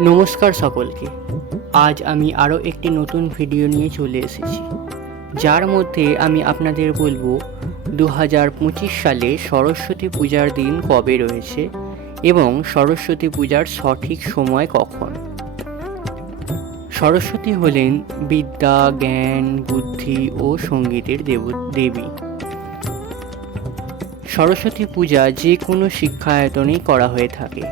নমস্কার সকলকে। আজ আমি আরও একটি নতুন ভিডিও নিয়ে চলে এসেছি। যার মধ্যে আমি আপনাদের বলব দু হাজার পঁচিশ সালে সরস্বতী পূজার দিন কবে রয়েছে এবং সরস্বতী পূজার সঠিক সময় কখন? সরস্বতী হলেন বিদ্যা, জ্ঞান, বুদ্ধি ও সঙ্গীতের দেব, দেবী। সরস্বতী পূজা যে কোনো শিক্ষায়তনেই করা হয়ে থাকে।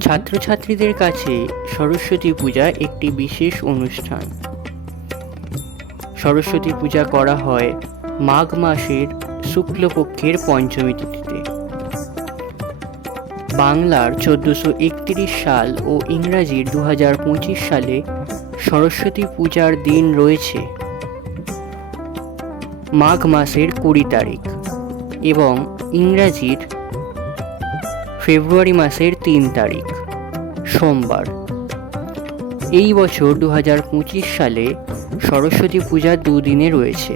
ছাত্রছাত্রীদের কাছে সরস্বতী পূজা একটি বিশেষ অনুষ্ঠান। সরস্বতী পূজা করা হয় মাঘ মাসের শুক্লপক্ষের পঞ্চমী তিথিতে। বাংলার চোদ্দোশো একত্রিশ সাল ও ইংরাজির দু পঁচিশ সালে সরস্বতী পূজার দিন রয়েছে। মাঘ মাসের কুড়ি তারিখ এবং ইংরাজির ফেব্রুয়ারি মাসের তিন তারিখ সোমবার। এই বছর দু হাজার পঁচিশ সালে সরস্বতী পূজা দুদিনে রয়েছে।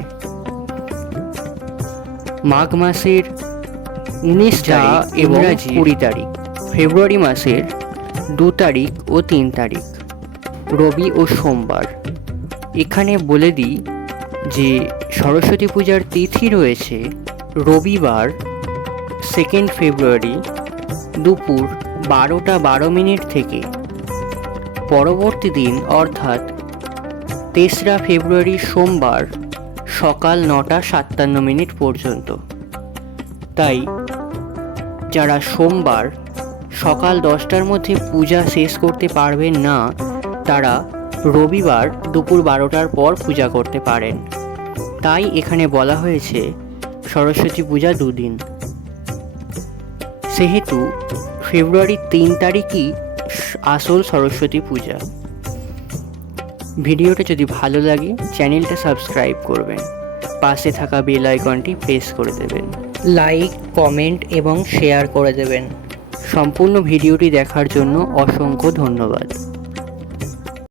মাঘ মাসের উনিশ তারিখ এবং কুড়ি তারিখ। ফেব্রুয়ারি মাসের দু তারিখ ও তিন তারিখ রবি ও সোমবার। এখানে বলে দিই যে সরস্বতী পূজার তিথি রয়েছে রবিবার সেকেন্ড ফেব্রুয়ারি দুপুর বারোটা বারো মিনিট থেকে। পরবর্তী দিন, অর্থাৎ তেসরা ফেব্রুয়ারি সোমবার সকাল নটা সাতান্ন মিনিট পর্যন্ত। তাই যারা সোমবার সকাল দশটার মধ্যে পূজা শেষ করতে পারবেন না, তারা রবিবার দুপুর বারোটার পর পূজা করতে পারেন। তাই এখানে বলা হয়েছে সরস্বতী পূজা দুদিন। সেহেতু ফেব্রুয়ারির তিন তারিখই আসল সরস্বতী পূজা। ভিডিওটা যদি ভালো লাগে চ্যানেলটা সাবস্ক্রাইব করবেন। পাশে থাকা বেল আইকনটি প্রেস করে দেবেন। লাইক কমেন্ট এবং শেয়ার করে দেবেন। সম্পূর্ণ ভিডিওটি দেখার জন্য অসংখ্য ধন্যবাদ।